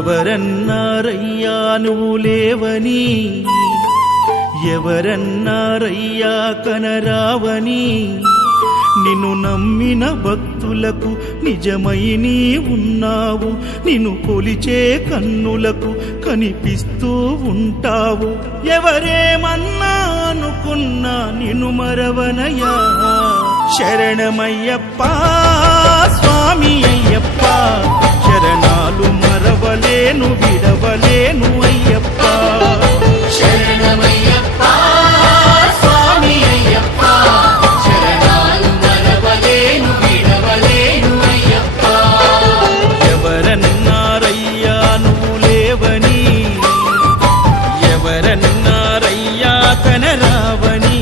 ఎవరన్నారయ్యా నువ్వు లేవని, ఎవరన్నారయ్యా కనరావని, నిన్ను నమ్మిన భక్తులకు నిజమై నీ ఉన్నావు, నిన్ను కొలిచే కన్నులకు కనిపిస్తూ ఉంటావు. ఎవరేమన్నా అనుకున్నా నిన్ను మరవనయ్యా. శరణమయ్యప్ప స్వామి అయ్యప్ప, శరణాలు మరవలేను విడవలేను అయ్యప్ప. శరణమయ్యప్ప స్వామి అయ్యప్ప, శరణాలు మరవలేను విడవలేను అయ్యప్ప. ఎవరన్నారయ్యా నువ్వు లేవని, ఎవరన్నారయ్యా కనరావని.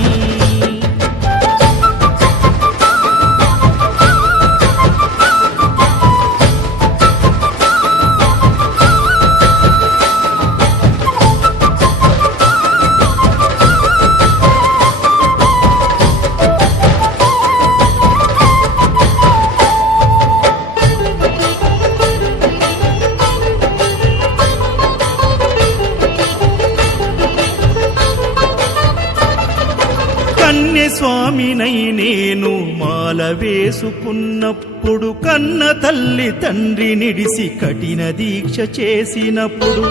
స్వామినై నేను మాల వేసుకున్నప్పుడు, కన్న తల్లి తండ్రి నిడిసి కఠిన దీక్ష చేసినప్పుడు,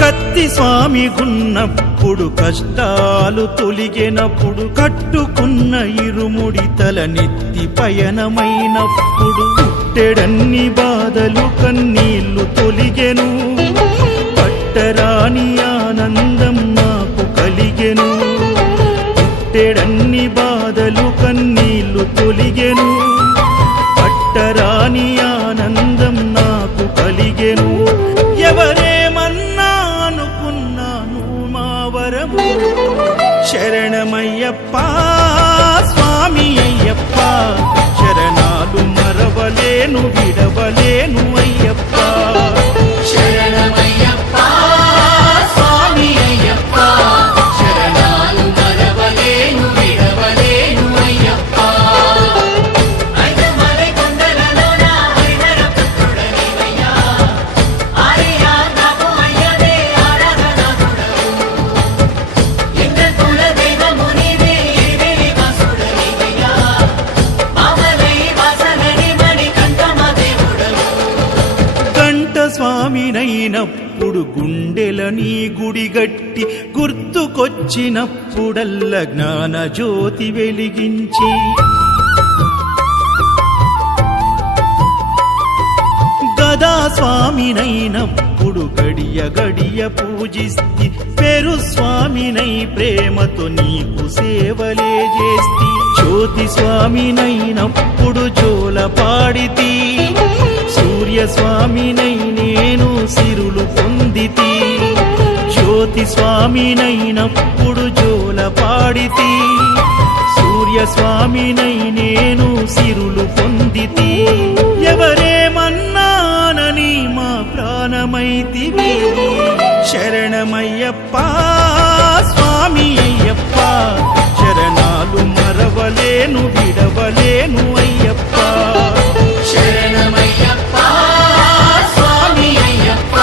కత్తి స్వామి గున్నప్పుడు కష్టాలు తొలిగినప్పుడు, కట్టుకున్న ఇరుముడి తల నెత్తి పయనమైనప్పుడు, పుట్టెడన్ని బాధలు కన్నీళ్లు తొలిగెను, పట్టరాని ఆనందం నాకు కలిగెను. పుట్టెడన్ని బాధలు కన్నీళ్లు తొలిగెను, పట్టరాని ఆనందం నాకు కలిగెను. ఎవరేమన్నా అనుకున్నాను మా వరము. శరణమయ్యప్ప స్వామి అయ్యప్ప, శరణాలు మరవలేను విడవలేను అయ్యప్ప. శరణమయ్యప్ప స్వామి అయ్యప్ప, శరణాలు మరవలేను విడవలేను అయ్యప్ప. ఐదమలై కొండలలోన హరిహర పుత్రుడనివయ్యా, ఆర్యా నాకు అయ్యవే ఆరాధనాథుడవు. లింగకుల దైవము నీవే ఇరివెలి వాసుడనివయ్యా, మామలై వాసనని మణికంఠమ దేవుడవు. గంట స్వామినైనప్పుడు గుండెల నీ గుడిగట్టి, గుర్తుకొచ్చినప్పుడల్ల జ్ఞాన జ్యోతి వెలిగించి, గదా స్వామినైనప్పుడు గడియ గడియ పూజిస్తి, పేరు స్వామినై ప్రేమతో నీకు సేవలే చేస్తి. జ్యోతి స్వామినైనప్పుడు జోల పాడితి, సూర్య స్వామినై నేను సిరులు పొందితి. జ్యోతి స్వామినైనప్పుడు జోల పాడితి, సూర్య స్వామినై నేను సిరులు పొందితి. ఎవరేమన్నానని మా ప్రాణమైతివి. శరణమయ్యప్ప స్వామి అయ్యప్ప, శరణాలు మరవలేను విడవలేను అయ్యప్ప. శరణమయ్యప్ప స్వామి అయ్యప్ప,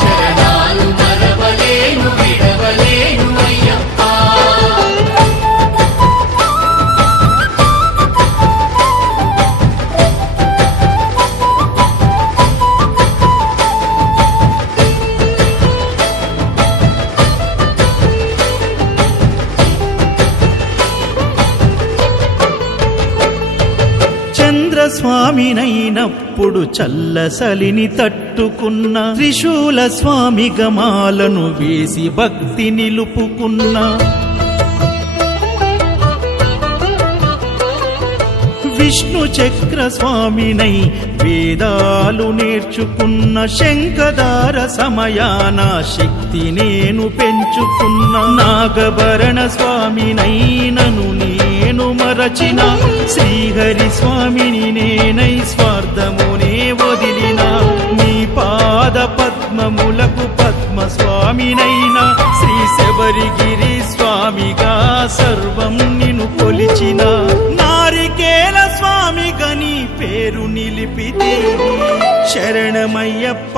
శరణాలు మరవలేను విడవలేను అయ్యప్ప. స్వామినైనప్పుడు చల్లసలిని తట్టుకున్న, త్రిశూల స్వామి గమాలను వేసి భక్తి నిలుపుకున్న, విష్ణు చక్ర స్వామినై వేదాలు నేర్చుకున్న, శంఖదార సమయాన శక్తి నేను పెంచుకున్న, నాగభరణ స్వామినై నను నేను మరచిన, శ్రీహరి స్వామిని నేనై స్వార్థమునే వదిలిన, నీ పాద పద్మములకు పద్మ స్వామినైనా, శ్రీ శబరిగిరి స్వామిగా సర్వం నిన్ను కొలిచిన, నారికేల స్వామిగా నీ శరణమయ్యప్ప